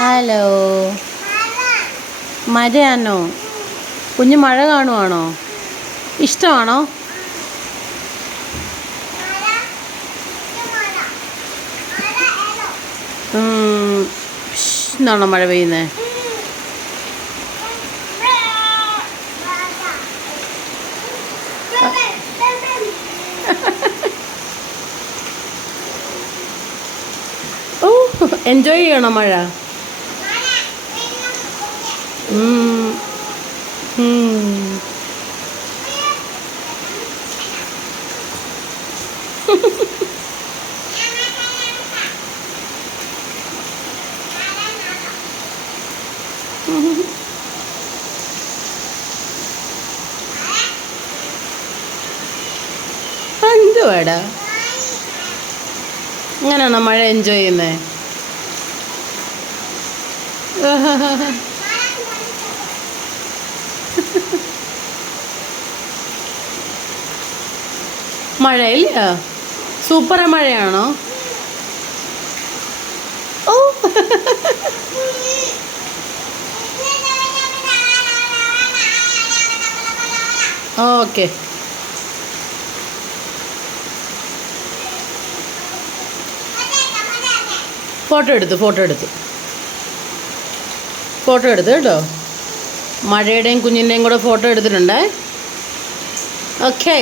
Hello. മഴയാണോ? കുഞ്ഞ് മഴ കാണുവാണോ? ഇഷ്ടമാണോ? എന്നാണോ മഴ പെയ്യുന്നത്? ഓ, എൻജോയ് ചെയ്യണോ മഴ? എന്തുവാടാ ഇങ്ങനെയാണോ മഴ എൻജോയ് ചെയ്യുന്നേ? മഴയില്ല, സൂപ്പർ മഴയാണോ? ഓ, ഓക്കെ. ഫോട്ടോ എടുത്ത് കേട്ടോ. മഴയുടെയും കുഞ്ഞിൻ്റെയും കൂടെ ഫോട്ടോ എടുത്തിട്ടുണ്ടേ. ഓക്കെ.